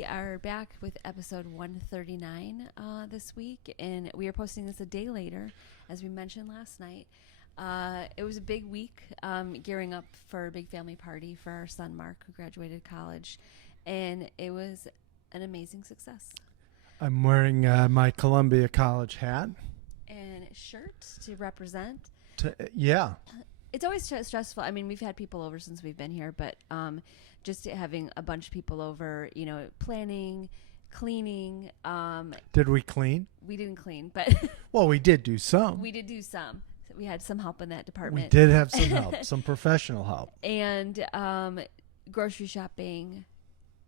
We are back with episode 139 this week, and we are posting this a day later, as we mentioned last night. It was a big week, gearing up for a big family party for our son Mark, who graduated college, and it was an amazing success. I'm wearing my Columbia College hat. And shirt to represent. Yeah. It's always stressful. I mean, we've had people over since we've been here, but just having a bunch of people over, planning, cleaning. Did we clean? We didn't clean, but Well, we did do some. we did do some. We had some help in that department. We did have some help, some professional help. And grocery shopping,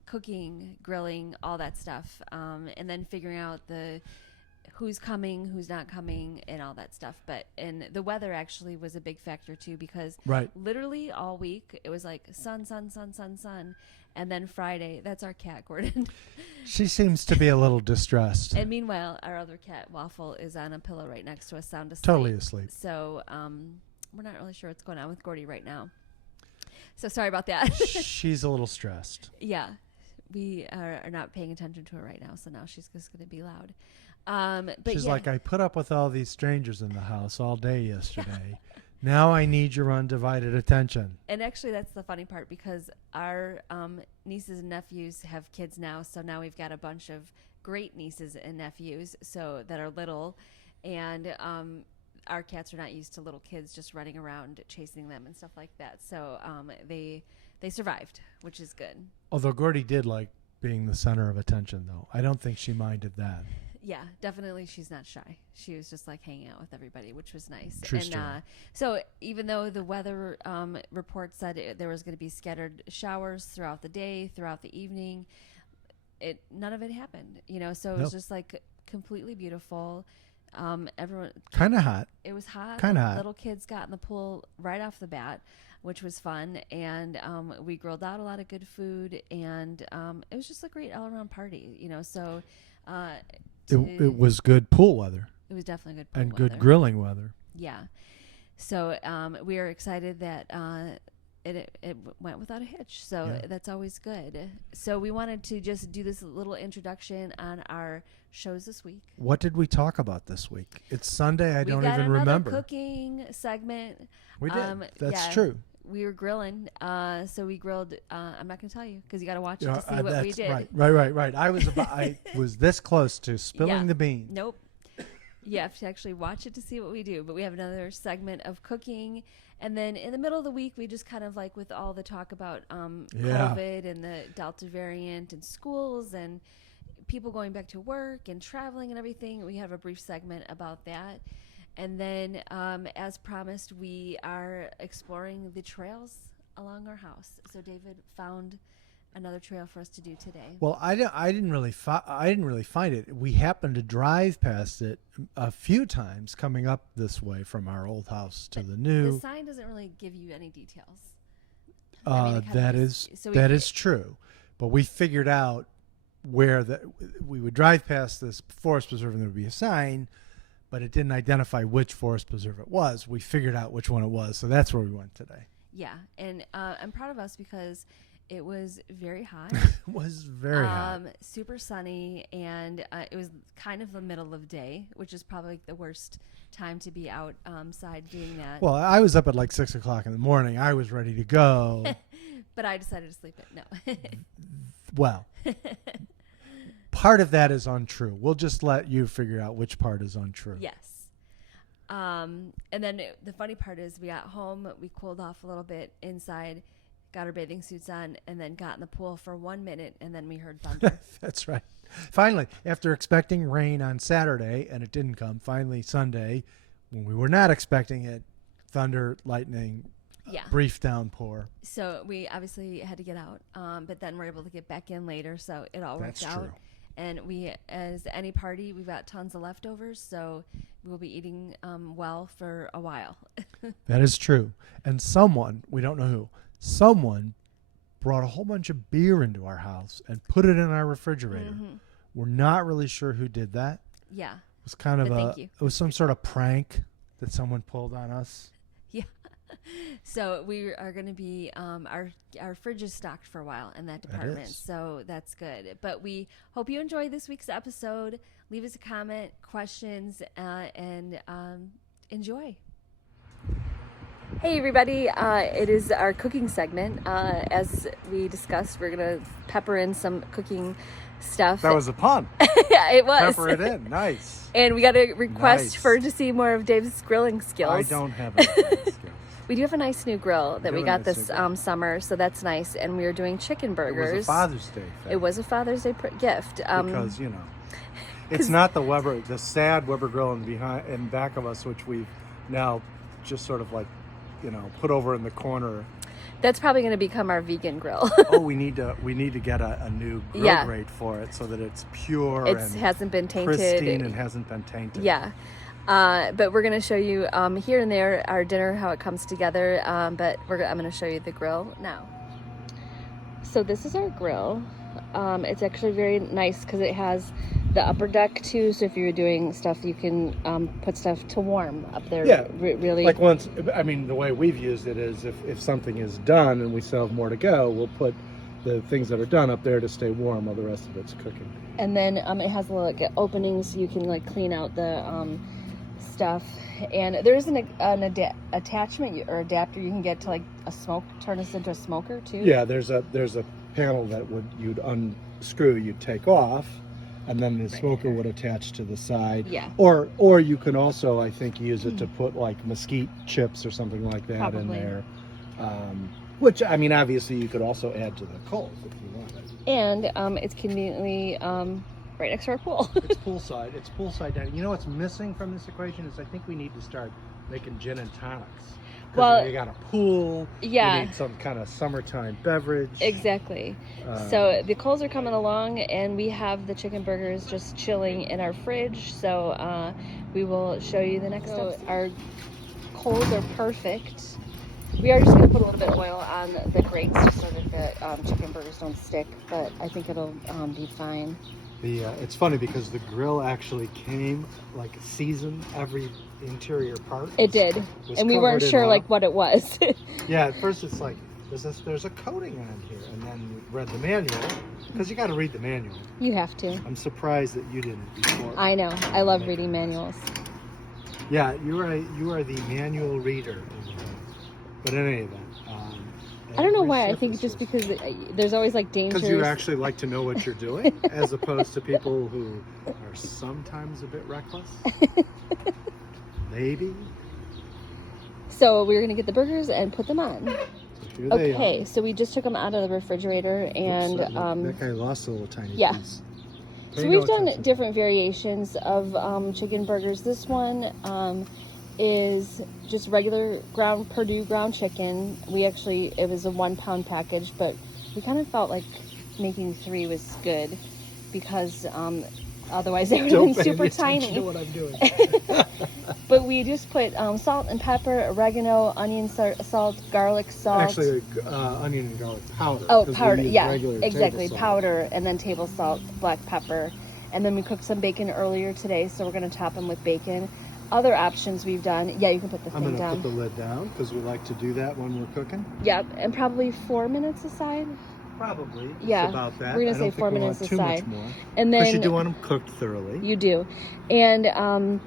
cooking, grilling, all that stuff. And then figuring out who's coming, who's not coming, and all that stuff. And the weather actually was a big factor too, because literally all week it was like sun, and then Friday, that's our cat Gordon. She seems to be a little distressed. And meanwhile, our other cat Waffle is on a pillow right next to us, sound asleep. Totally asleep. So we're not really sure what's going on with Gordy right now. So sorry about that. She's a little stressed. Yeah, we are not paying attention to her right now, so now she's just going to be loud. But she's like, I put up with all these strangers in the house all day yesterday. Now I need your undivided attention. And actually, that's the funny part, because our nieces and nephews have kids now. So now we've got a bunch of great nieces and nephews that are little. And our cats are not used to little kids just running around chasing them and stuff like that. So they survived, which is good. Although Gordy did like being the center of attention, though. I don't think she minded that. Yeah, definitely. She's not shy. She was just like hanging out with everybody, which was nice. True story. So even though the weather report said there was going to be scattered showers throughout the day, throughout the evening, none of it happened. So it was just like completely beautiful. Everyone kind of hot. It was hot. Kind of hot. Little kids got in the pool right off the bat, which was fun, and we grilled out a lot of good food, and it was just a great all-around party. So. It was good pool weather. It was definitely good pool and weather. good grilling weather. Yeah. So we are excited that it went without a hitch. So that's always good. So we wanted to just do this little introduction on our shows this week. What did we talk about this week? It's Sunday. I don't even remember. remember. Cooking segment. We did. That's true. We were grilling, so we grilled. I'm not going to tell you because you got to watch it to see what we did. Right. I was this close to spilling the beans. Nope. You have to actually watch it to see what we do. But we have another segment of cooking, and then in the middle of the week, we just kind of like with all the talk about COVID and the Delta variant and schools and people going back to work and traveling and everything. We have a brief segment about that. And then, as promised, we are exploring the trails along our house. So David found another trail for us to do today. Well, I didn't really find it. We happened to drive past it a few times coming up this way from our old house to the new. The sign doesn't really give you any details. That is true. But we figured out where we would drive past this forest preserve and there would be a sign, but it didn't identify which forest preserve it was. We figured out which one it was, so that's where we went today. Yeah, and I'm proud of us because it was very hot. It was very hot. Super sunny, and it was kind of the middle of day, which is probably the worst time to be outside doing that. Well, I was up at like 6 o'clock in the morning. I was ready to go. But I decided to sleep it. No. Well, part of that is untrue. We'll just let you figure out which part is untrue. Yes. And then the funny part is we got home, we cooled off a little bit inside, got our bathing suits on, and then got in the pool for 1 minute, and then we heard thunder. That's right. Finally, after expecting rain on Saturday, and it didn't come, finally Sunday, when we were not expecting it, thunder, lightning, brief downpour. So we obviously had to get out, but then we're able to get back in later, so it all worked out. True. And we, as any party, we've got tons of leftovers, so we'll be eating well for a while. That is true. And someone, we don't know who, someone brought a whole bunch of beer into our house and put it in our refrigerator. Mm-hmm. We're not really sure who did that. Yeah. It was kind of it was some sort of prank that someone pulled on us. Yeah. So we are going to be our fridge is stocked for a while in that department. So that's good. But we hope you enjoy this week's episode. Leave us a comment, questions, and enjoy. Hey everybody, it is our cooking segment. As we discussed, we're going to pepper in some cooking stuff. That was a pun. Yeah, it was. Pepper it in. Nice. And we got a request to see more of Dave's grilling skills. I don't have any grilling skills. We do have a nice new grill that we got this summer, so that's nice. And we were doing chicken burgers. It was a Father's Day thing. It was a Father's Day gift. Because, it's not the sad Weber grill in back of us, which we've now just sort of like, put over in the corner. That's probably going to become our vegan grill. We need to get a new grill grate for it so that it's pure and hasn't been tainted. Pristine and hasn't been tainted. Yeah. But we're going to show you here and there our dinner, how it comes together. But I'm going to show you the grill now. So this is our grill. It's actually very nice because it has the upper deck too. So if you're doing stuff, you can put stuff to warm up there. Yeah, really. Like the way we've used it is if something is done and we still have more to go, we'll put the things that are done up there to stay warm while the rest of it's cooking. And then it has little openings so you can clean out the stuff. And there's an attachment or adapter you can get to turn this into a smoker too. Yeah, there's a panel that you'd unscrew, you'd take off, and then the smoker would attach to the side. Yeah. Or you can also, I think, use it to put mesquite chips or something like that in there. Which, obviously you could also add to the coals if you wanted. And it's conveniently right next to our pool. It's poolside. It's poolside dining. You know what's missing from this equation is I think we need to start making gin and tonics. Well, you got a pool. Yeah. You need some kind of summertime beverage. Exactly. So the coals are coming along, and we have the chicken burgers just chilling in our fridge. So we will show you the next steps. Our coals are perfect. We are just going to put a little bit of oil on the grates just so that the chicken burgers don't stick, but I think it'll be fine. It's funny because the grill actually came seasoned every interior part. It did, and we weren't sure what it was. Yeah, at first it's there's a coating on here, and then we read the manual because you got to read the manual. You have to. I'm surprised that you didn't before. I know. I love reading manuals. Yeah, you are the manual reader. But in any event. I don't know why. I think just because there's always dangers. Because you actually like to know what you're doing, as opposed to people who are sometimes a bit reckless. Maybe. So we're gonna get the burgers and put them on. Okay, so we just took them out of the refrigerator, and that guy lost a little tiny piece. So we've done different variations of chicken burgers. This one is just regular Perdue ground chicken. It was a 1 pound package, but we kind of felt like making 3 was good because otherwise it would have been super tiny. You know what I'm doing. But we just put salt and pepper, oregano, onion salt, garlic salt. Actually, onion and garlic powder. Oh, powder, yeah, exactly, powder, and then table salt, black pepper. And then we cooked some bacon earlier today, so we're going to top them with bacon. Other options we've done, you can put the thing down. I'm going to put the lid down because we like to do that when we're cooking. Yep, and probably 4 minutes aside. Probably. Yeah, it's about that. We're going to say 4 minutes aside. Too much more. And then because you do want them cooked thoroughly. You do. And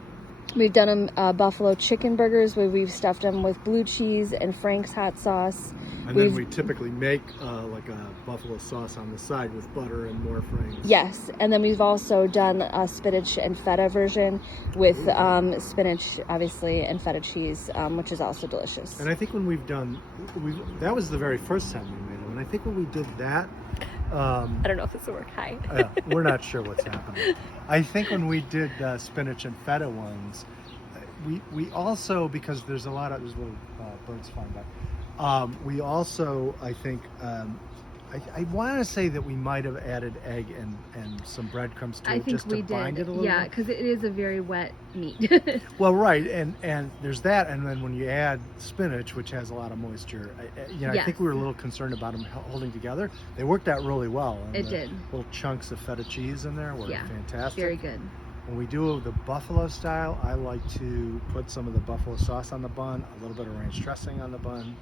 we've done them buffalo chicken burgers where we've stuffed them with blue cheese and Frank's hot sauce. And then we typically make a buffalo sauce on the side with butter and more Frank's. Yes, and then we've also done a spinach and feta version with spinach, obviously, and feta cheese, which is also delicious. And I think when that was the very first time we made them. And I think when we did that, I don't know if this will work. Hi. We're not sure what's happening. I think when we did spinach and feta ones, we also, because there's little birds flying by. We also, I think, I want to say that we might have added egg and some breadcrumbs to it just to bind it a little bit. Yeah, because it is a very wet meat. Well, right, and there's that, and then when you add spinach, which has a lot of moisture, I think we were a little concerned about them holding together. They worked out really well. And it did. Little chunks of feta cheese in there were fantastic. Very good. When we do the buffalo style, I like to put some of the buffalo sauce on the bun, a little bit of ranch dressing on the bun,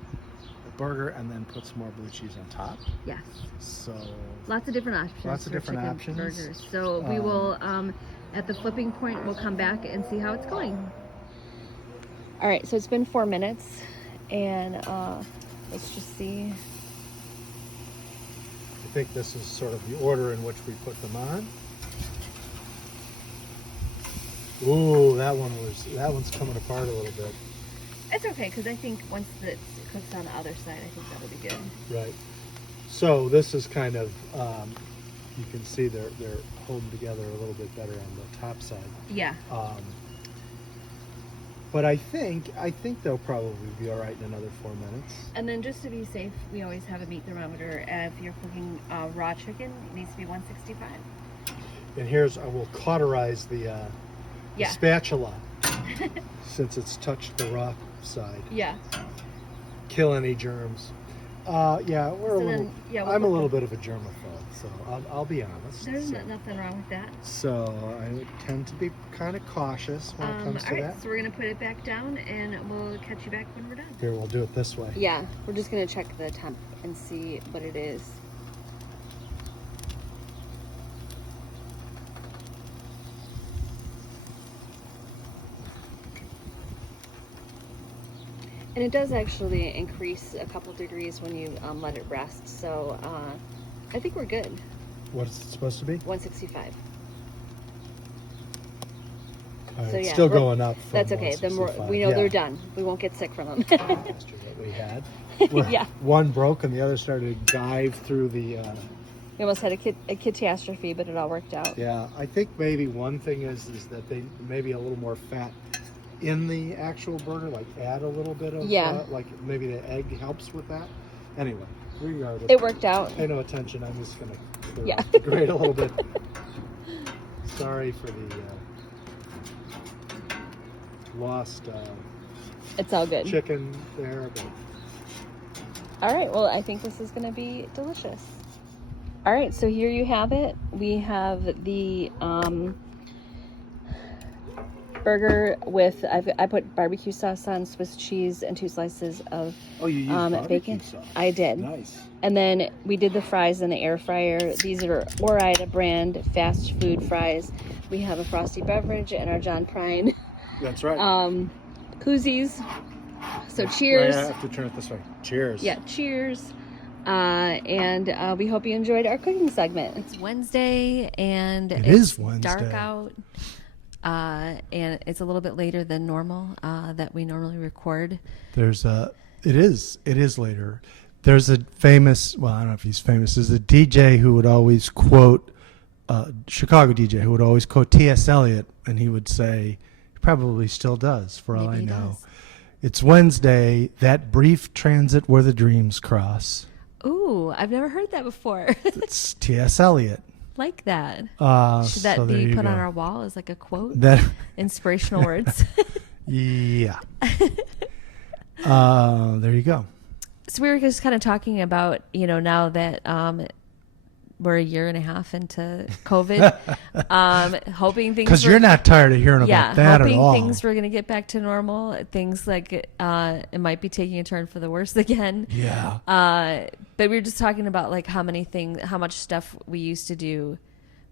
the burger, and then put some more blue cheese on top. Yes. So lots of different options. Lots of different options. Burgers. So we will, at the flipping point, we'll come back and see how it's going. All right. So it's been 4 minutes, and let's just see. I think this is sort of the order in which we put them on. Ooh, that one's coming apart a little bit. It's okay, because I think once it cooks on the other side, I think that'll be good. Right. So this is kind of, you can see they're holding together a little bit better on the top side. Yeah. But I think they'll probably be all right in another 4 minutes. And then just to be safe, we always have a meat thermometer. If you're cooking raw chicken, it needs to be 165. And here's, I will cauterize the spatula since it's touched the raw side. Yeah. Kill any germs. I'm a little bit of a germaphobe, so I'll be honest. There's nothing wrong with that. So I tend to be kind of cautious when it comes to that. So we're going to put it back down, and we'll catch you back when we're done. Here, we'll do it this way. Yeah, we're just going to check the temp and see what it is. And it does actually increase a couple degrees when you let it rest. So I think we're good. What's it supposed to be? 165. It's still going up. That's okay. Then we know they're done. We won't get sick from them. That's true. What we had. Yeah. One broke and the other started to dive through the. We almost had a catastrophe, but it all worked out. Yeah, I think maybe one thing is that they maybe a little more fat in the actual burger, like add a little bit of like maybe the egg helps with that. Anyway, regardless, it worked out. Pay no attention. I'm just gonna grate a little bit. Sorry for the lost. It's all good. Chicken there. But... All right. Well, I think this is going to be delicious. All right. So here you have it. We have the burger with I put barbecue sauce on, Swiss cheese, and 2 slices of you used barbecue bacon. Sauce. I did. Nice. And then we did the fries in the air fryer. These are Ore-Ida brand fast food fries. We have a frosty beverage and our John Prine. That's right. Koozies. So cheers. I have to turn it this way. Cheers. Yeah, cheers. And we hope you enjoyed our cooking segment. It's Wednesday and it is Wednesday. Dark out. And it's a little bit later than normal that we normally record. It is later. There's a famous, well, I don't know if he's famous, there's a DJ who would always quote, Chicago DJ who would always quote T.S. Eliot, and he would say, he probably still does, for all I know. It's Wednesday, that brief transit where the dreams cross. Ooh, I've never heard that before. It's T.S. Eliot. Like that. Should that so be put on our wall as like a quote? That inspirational words. Yeah. There you go. So we were just kind of talking about, now that we're 1.5 years into COVID, hoping things. Because you're not tired of hearing about that at all. Hoping things were going to get back to normal. Things like it might be taking a turn for the worse again. Yeah. But we were just talking about like how much stuff we used to do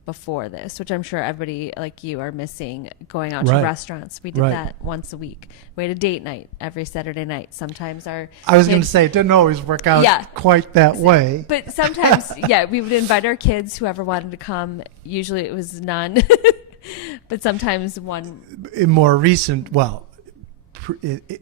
before this, which I'm sure everybody like you are missing, going out to restaurants. We did that once a week. We had a date night every Saturday night. Sometimes I was going to say it didn't always work out quite that way. But sometimes, we would invite our kids, whoever wanted to come. Usually it was none, but sometimes one. In more recent,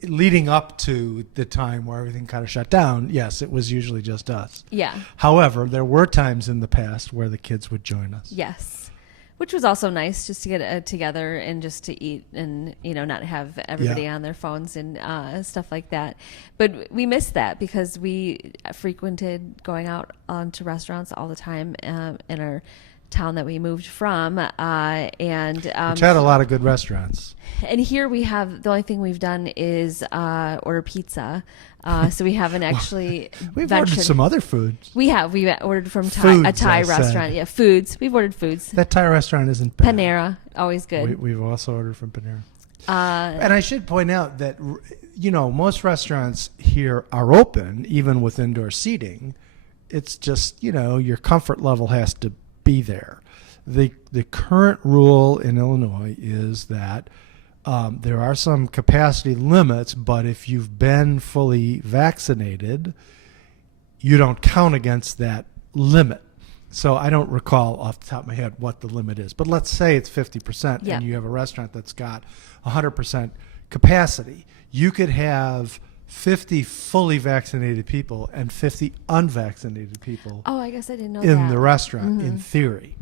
leading up to the time where everything kind of shut down, yes, it was usually just us. Yeah. However, there were times in the past where the kids would join us. Yes. Which was also nice, just to get together and just to eat and, not have everybody on their phones and stuff like that. But we missed that because we frequented going out onto restaurants all the time and our town that we moved from, and which had a lot of good restaurants. And here we have, the only thing we've done is order pizza. So we haven't actually we've ordered some other foods. We ordered from a Thai restaurant. Yeah, foods. We've ordered foods. That Thai restaurant isn't bad. Panera, always good. We've also ordered from Panera. And I should point out that, most restaurants here are open, even with indoor seating. It's just, your comfort level has to be there. The current rule in Illinois is that there are some capacity limits, but if you've been fully vaccinated, you don't count against that limit. So I don't recall off the top of my head what the limit is, but let's say it's 50% and you have a restaurant that's got 100% capacity. You could have 50 fully vaccinated people and 50 unvaccinated people. Oh, I guess I didn't know in the restaurant, in theory.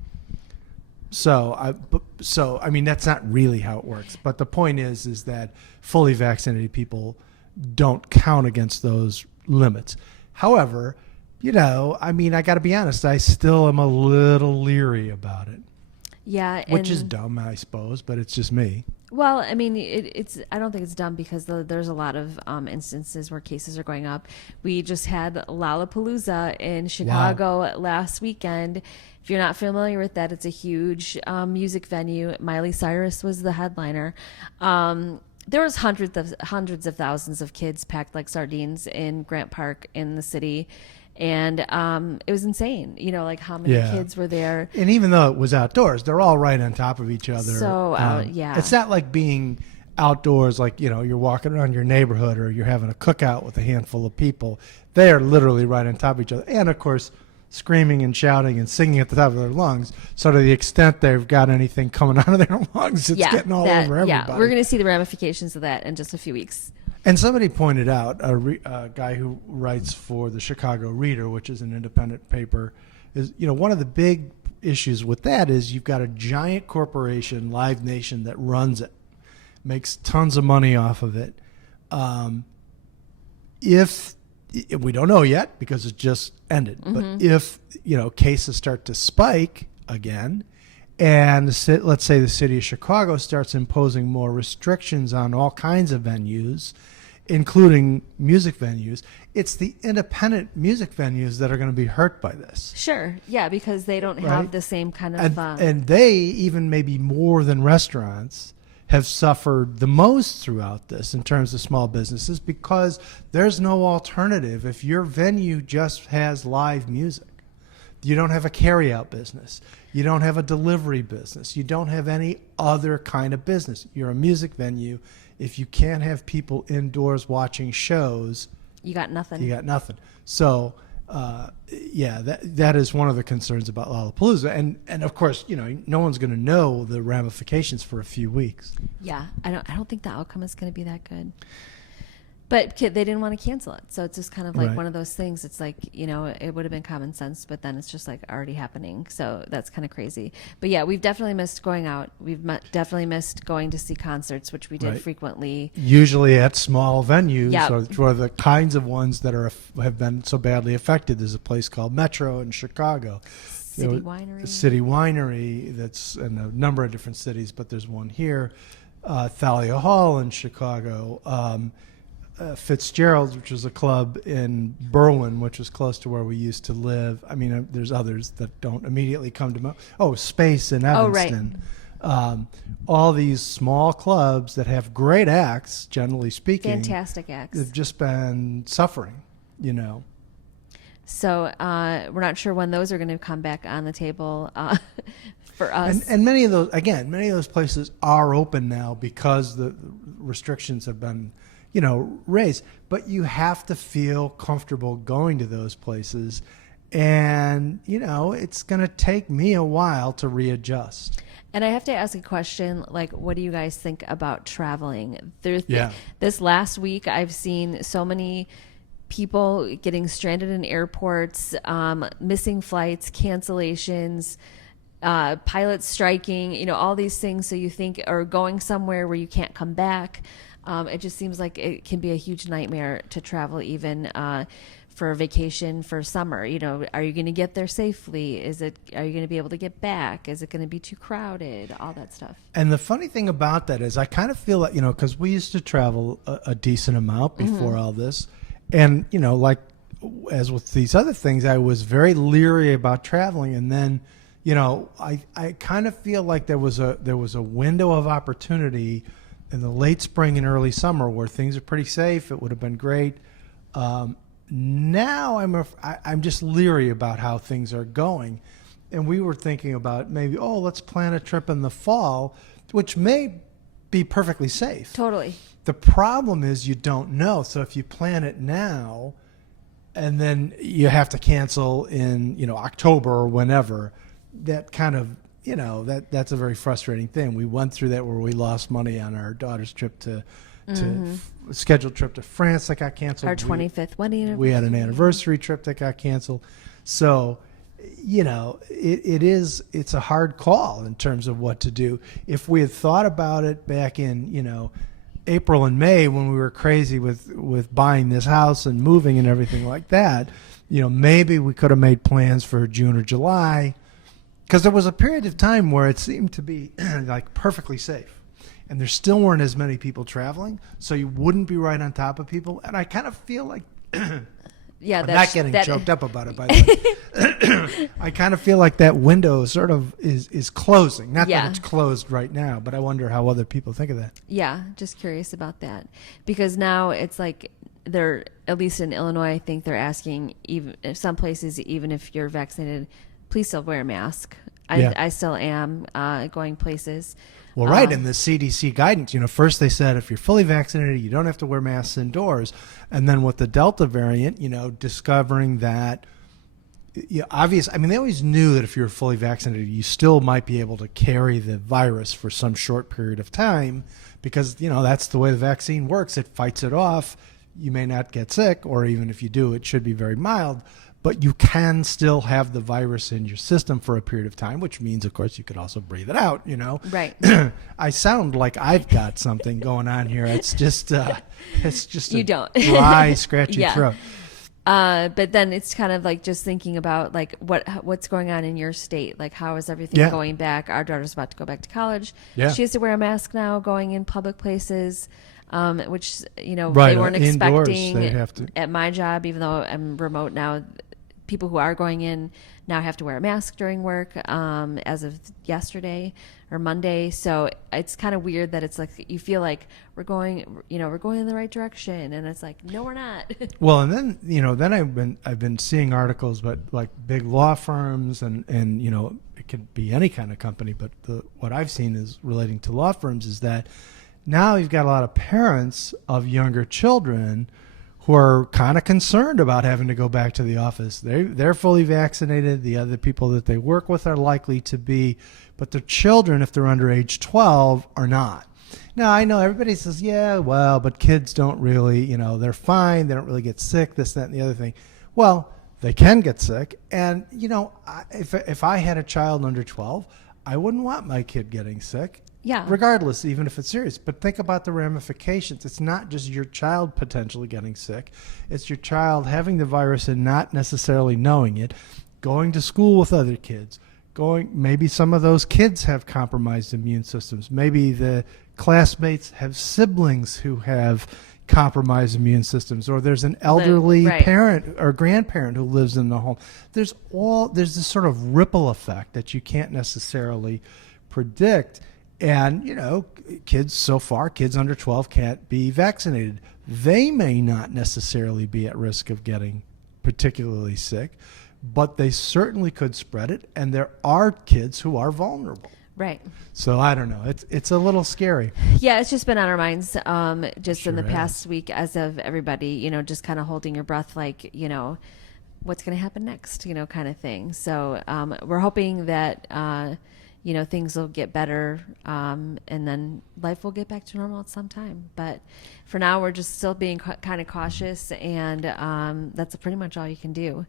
So I mean, that's not really how it works. But the point is that fully vaccinated people don't count against those limits. However, I mean, I got to be honest, I still am a little leery about it. Yeah. Which is dumb, I suppose, but it's just me. Well, I mean, I don't think it's dumb because there's a lot of instances where cases are going up. We just had Lollapalooza in Chicago last weekend. If you're not familiar with that, it's a huge music venue. Miley Cyrus was the headliner. There was hundreds of thousands of kids packed like sardines in Grant Park in the city. And it was insane, like how many kids were there. And even though it was outdoors, they're all right on top of each other. So, it's not like being outdoors, like, you're walking around your neighborhood or you're having a cookout with a handful of people. They are literally right on top of each other. And, of course, screaming and shouting and singing at the top of their lungs. So to the extent they've got anything coming out of their lungs, it's getting all over everybody. Yeah, we're going to see the ramifications of that in just a few weeks. And somebody pointed out, a guy who writes for the Chicago Reader, which is an independent paper, is, one of the big issues with that is you've got a giant corporation, Live Nation, that runs it, makes tons of money off of it. If we don't know yet because it just ended, but if, cases start to spike again, and let's say the city of Chicago starts imposing more restrictions on all kinds of venues, including music venues, it's the independent music venues that are going to be hurt by this. Sure. Yeah, because they don't have the same kind of... And they, even maybe more than restaurants, have suffered the most throughout this in terms of small businesses because there's no alternative. If your venue just has live music, you don't have a carry-out business. You don't have a delivery business. You don't have any other kind of business. You're a music venue. If you can't have people indoors watching shows, you got nothing. You got nothing. So, that is one of the concerns about Lollapalooza, and of course, no one's going to know the ramifications for a few weeks. Yeah, I don't think the outcome is going to be that good. But they didn't want to cancel it. So it's just kind of like one of those things. It's like, it would have been common sense, but then it's just like already happening. So that's kind of crazy. But yeah, we've definitely missed going out. We've definitely missed going to see concerts, which we did frequently. Usually at small venues, or for the kinds of ones that have been so badly affected. There's a place called Metro in Chicago. City Winery. City Winery, that's in a number of different cities, but there's one here. Thalia Hall in Chicago. Fitzgerald's, which was a club in Berwyn, which was close to where we used to live. I mean, there's others that don't immediately come to mind. Space in Evanston. All these small clubs that have great acts, generally speaking. Fantastic acts. They've just been suffering, So we're not sure when those are going to come back on the table for us. And many of those places are open now because the restrictions have been raised, but you have to feel comfortable going to those places. And, it's going to take me a while to readjust. And I have to ask a question, like, what do you guys think about traveling? This last week, I've seen so many people getting stranded in airports, missing flights, cancellations, pilots striking, all these things. So you think, or going somewhere where you can't come back. It just seems like it can be a huge nightmare to travel even for a vacation for summer. Are you going to get there safely? Are you going to be able to get back? Is it going to be too crowded? All that stuff. And the funny thing about that is I kind of feel like, because we used to travel a decent amount before all this. And, like as with these other things, I was very leery about traveling. And then, I kind of feel like there was a window of opportunity in the late spring and early summer where things are pretty safe. It would have been great. Now I'm just leery about how things are going. And we were thinking about maybe, let's plan a trip in the fall, which may be perfectly safe. Totally. The problem is you don't know. So if you plan it now and then you have to cancel in, October or whenever, that kind of, that's a very frustrating thing. We went through that where we lost money on our daughter's trip to scheduled trip to France that got canceled. Our 25th wedding anniversary. We had an anniversary trip that got canceled. So, it's a hard call in terms of what to do. If we had thought about it back in, April and May when we were crazy with buying this house and moving and everything like that, maybe we could have made plans for June or July, because there was a period of time where it seemed to be like perfectly safe. And there still weren't as many people traveling, so you wouldn't be right on top of people. And I kind of feel like, yeah, I'm not getting choked up about it, by the way. I kind of feel like that window sort of is closing. Not that it's closed right now, but I wonder how other people think of that. Yeah, just curious about that. Because now it's like they're, at least in Illinois, I think they're asking, even some places, even if you're vaccinated, please still wear a mask. I still am going places. Well, right. In the CDC guidance, first they said if you're fully vaccinated, you don't have to wear masks indoors. And then with the Delta variant, discovering that, obvious. I mean, they always knew that if you're fully vaccinated, you still might be able to carry the virus for some short period of time because, that's the way the vaccine works. It fights it off. You may not get sick, or even if you do, it should be very mild. But you can still have the virus in your system for a period of time, which means, of course, you could also breathe it out, Right. I sound like I've got something going on here. It's just you don't. Dry, scratchy throat. But then it's kind of like just thinking about like what's going on in your state. Like, how is everything going back? Our daughter's about to go back to college. Yeah. She has to wear a mask now going in public places. Which, they weren't expecting at my job, even though I'm remote now. People who are going in now have to wear a mask during work as of yesterday or Monday. So it's kind of weird that it's like you feel like we're going in the right direction, and it's like, no, we're not. Well, and then I've been seeing articles about like big law firms and it could be any kind of company, but what I've seen is relating to law firms is that now you've got a lot of parents of younger children who are kind of concerned about having to go back to the office. They're fully vaccinated. The other people that they work with are likely to be, but their children, if they're under age 12, are not. Now, I know everybody says, yeah, well, but kids don't really, they're fine. They don't really get sick, this, that, and the other thing. Well, they can get sick. And, if I had a child under 12, I wouldn't want my kid getting sick. Yeah. Regardless, even if it's serious. But think about the ramifications. It's not just your child potentially getting sick. It's your child having the virus and not necessarily knowing it, going to school with other kids, maybe some of those kids have compromised immune systems. Maybe the classmates have siblings who have compromised immune systems, or there's an elderly parent or grandparent who lives in the home. There's this sort of ripple effect that you can't necessarily predict. And, kids under 12 can't be vaccinated. They may not necessarily be at risk of getting particularly sick, but they certainly could spread it. And there are kids who are vulnerable. Right. So I don't know. It's a little scary. Yeah, it's just been on our minds in the past week as of everybody, just kind of holding your breath like, what's going to happen next, kind of thing. So we're hoping that things will get better, and then life will get back to normal at some time. But for now, we're just still being kind of cautious, and that's pretty much all you can do.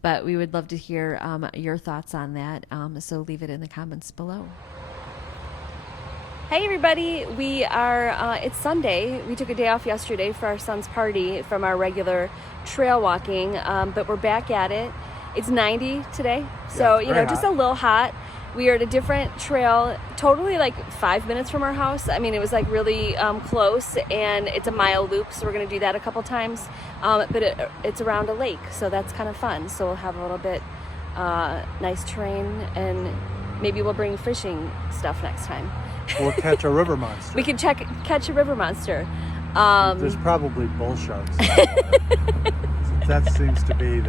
But we would love to hear your thoughts on that, so leave it in the comments below. Hey everybody, we are, it's Sunday. We took a day off yesterday for our son's party from our regular trail walking, but we're back at it. It's 90 today, so, just a little hot. We are at a different trail, totally like 5 minutes from our house. I mean, it was like really close, and it's a mile loop, so we're gonna do that a couple times. But it's around a lake, so that's kind of fun. So we'll have a little bit nice terrain, and maybe we'll bring fishing stuff next time. We'll catch a river monster. We can catch a river monster. There's probably bull sharks. That seems to be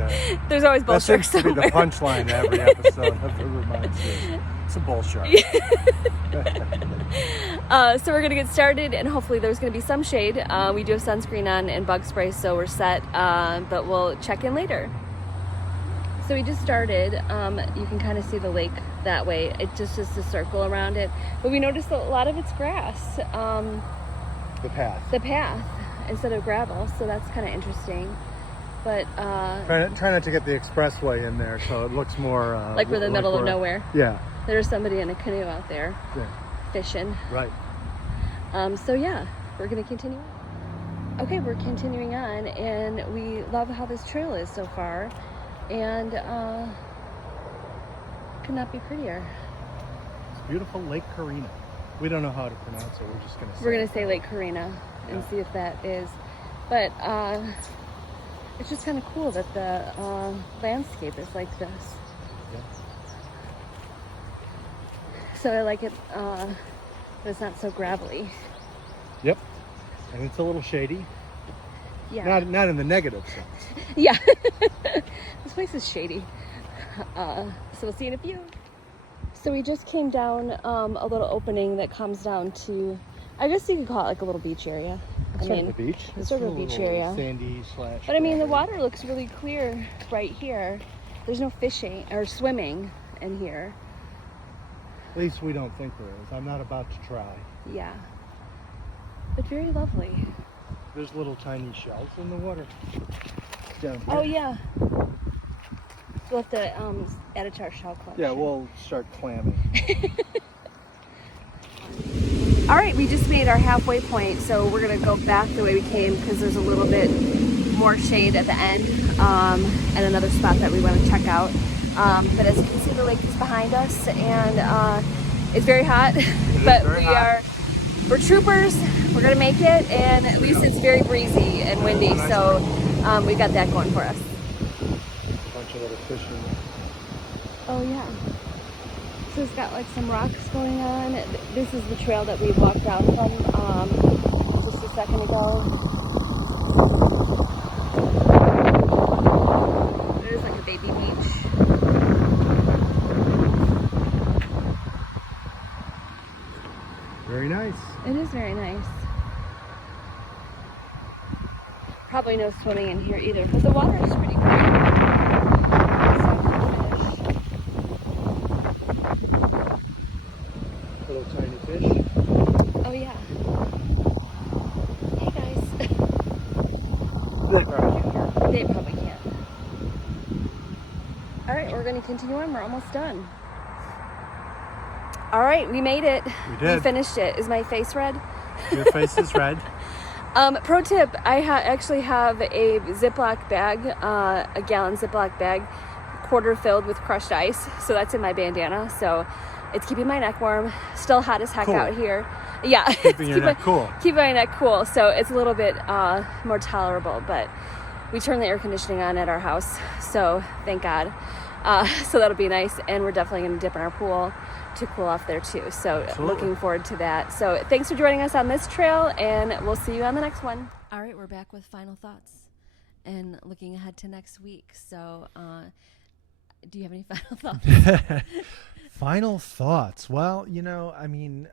There's always bull sharks somewhere. That seems to be the punchline to every episode of River Monster. It's a bull shark. So we're going to get started, and hopefully there's going to be some shade. We do have sunscreen on and bug spray, so we're set, but we'll check in later. So we just started. You can kind of see the lake that way. It just is a circle around it. But we noticed a lot of it's grass. The path. The path instead of gravel. So that's kind of interesting. But try not to get the expressway in there, so it looks more like we're in the middle of nowhere. Yeah. There's somebody in a canoe out there fishing. Right. So yeah, we're gonna continue on. Okay, we're continuing on, and we love how this trail is so far, and could not be prettier. It's beautiful Lake Karina. We don't know how to pronounce it. We're just gonna say. We're gonna say Lake Karina and see if that is, but it's just kind of cool that the landscape is like this. Yeah. So I like it, but it's not so gravelly. Yep. And it's a little shady. Yeah. Not in the negative sense. Yeah. This place is shady. So we'll see in a few. So we just came down a little opening that comes down to, I guess you could call it like a little beach area. It's sort of a beach. It's sort of a beach area. Sandy / But I mean, the water looks really clear right here. There's no fishing or swimming in here. At least we don't think there is. I'm not about to try. Yeah. But very lovely. There's little tiny shells in the water down here. Oh yeah. We'll have to add it to our shell collection. Yeah, we'll start clamming. All right, we just made our halfway point, so we're gonna go back the way we came because there's a little bit more shade at the end, and another spot that we want to check out. But as you can see, the lake is behind us, and it's very hot. But we're troopers. We're gonna make it, and at least it's very breezy and windy, so we got that going for us. A bunch of little fish in there. Oh yeah. So it's got like some rocks going on. This is the trail that we walked down from just a second ago. There's like a baby beach. Very nice. It is very nice. Probably no swimming in here either, but the water is pretty clear. Little tiny fish. Oh yeah. Hey guys. They probably can't hear. They probably can't. All right, we're going to continue on. We're almost done. All right, we made it. We did. We finished it. Is my face red? Your face is red. Pro tip, I actually have a Ziploc bag, a gallon Ziploc bag, quarter filled with crushed ice. So that's in my bandana. So it's keeping my neck warm. Still hot as heck out here. Yeah. Keeping your neck cool. Keeping my neck cool. So it's a little bit more tolerable. But we turned the air conditioning on at our house. So thank God. So that'll be nice. And we're definitely going to dip in our pool to cool off there too. So looking forward to that. So thanks for joining us on this trail, and we'll see you on the next one. All right, we're back with final thoughts and looking ahead to next week. So do you have any final thoughts? Final thoughts. Well, I mean,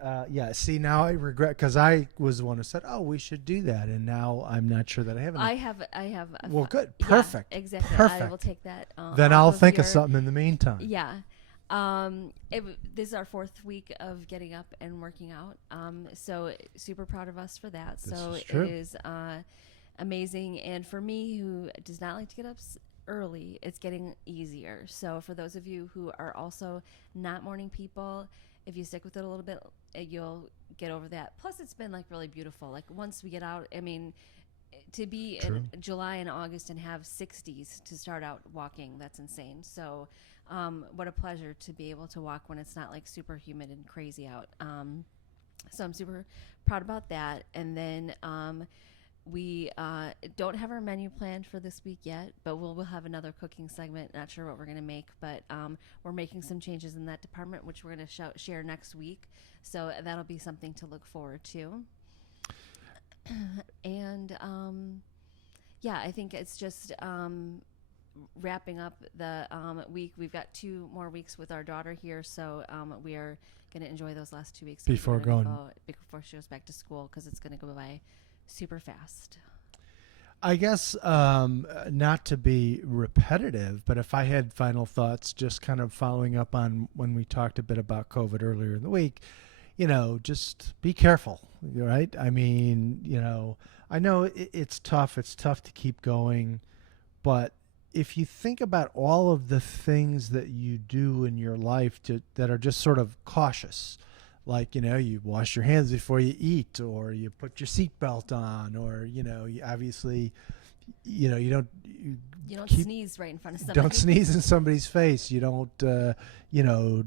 see, now I regret, because I was the one who said, oh, we should do that. And now I'm not sure that I have any. I have. Well, good. Perfect. Yeah, exactly. Perfect. I will take that. Then I'll think of something in the meantime. Yeah. This is our 4th week of getting up and working out. So super proud of us for that. So it is amazing. And for me, who does not like to get up early, it's getting easier. So for those of you who are also not morning people, if you stick with it a little bit, you'll get over that. Plus, it's been like really beautiful. Like once we get out, I mean, to be in July and August and have 60s to start out walking, that's insane. So what a pleasure to be able to walk when it's not like super humid and crazy out. So I'm super proud about that. And then we don't have our menu planned for this week yet, but we'll have another cooking segment. Not sure what we're going to make, but we're making some changes in that department, which we're going to share next week. So that'll be something to look forward to. And yeah, I think it's just wrapping up the week. We've got 2 more weeks with our daughter here, so we are going to enjoy those last 2 weeks before she goes back to school, because it's going to go by super fast. I guess not to be repetitive, but if I had final thoughts, just kind of following up on when we talked a bit about COVID earlier in the week, just be careful, right? I mean, I know it's tough. It's tough to keep going, but if you think about all of the things that you do in your life that are just sort of cautious, like, you wash your hands before you eat, or you put your seatbelt on, or, you obviously, you don't sneeze right in front of somebody. Don't sneeze in somebody's face. You don't,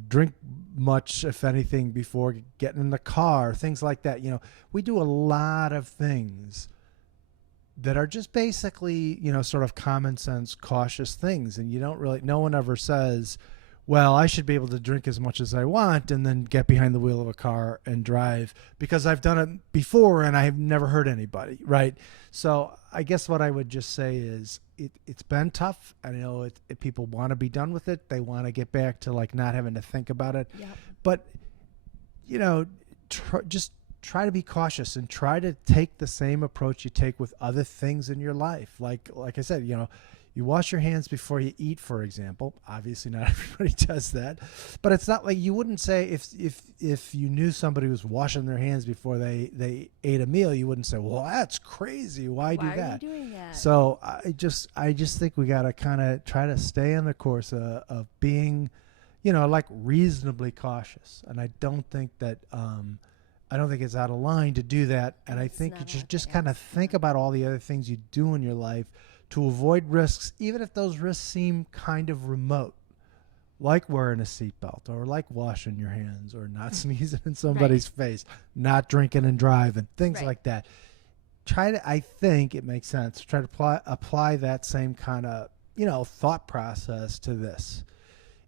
drink much, if anything, before getting in the car, things like that. We do a lot of things that are just basically, sort of common sense, cautious things. And no one ever says, well, I should be able to drink as much as I want and then get behind the wheel of a car and drive, because I've done it before and I've never hurt anybody, right? So I guess what I would just say is it's been tough. I know people want to be done with it. They want to get back to like not having to think about it. Yep. But, just try to be cautious and try to take the same approach you take with other things in your life. Like I said, you wash your hands before you eat, for example. Obviously, not everybody does that, but it's not like you wouldn't say if you knew somebody was washing their hands before they ate a meal, you wouldn't say, "Well, that's crazy. Why do that?" Why are you doing that? So I just think we got to kind of try to stay on the course of being, like reasonably cautious. And I don't think that it's out of line to do that. And I think you should just kind of think about all the other things you do in your life to avoid risks, even if those risks seem kind of remote, like wearing a seatbelt, or like washing your hands, or not sneezing in somebody's face, not drinking and driving, things like that. I think it makes sense to try to apply that same kind of, thought process to this.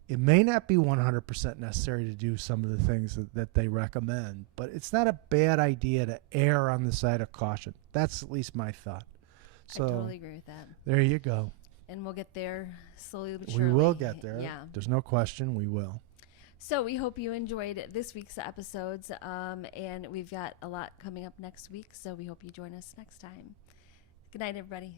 It may not be 100% necessary to do some of the things that they recommend, but it's not a bad idea to err on the side of caution. That's at least my thought. So I totally agree with that. There you go. And we'll get there slowly but surely. We will get there. Yeah. There's no question we will. So we hope you enjoyed this week's episodes, and we've got a lot coming up next week, so we hope you join us next time. Good night, everybody.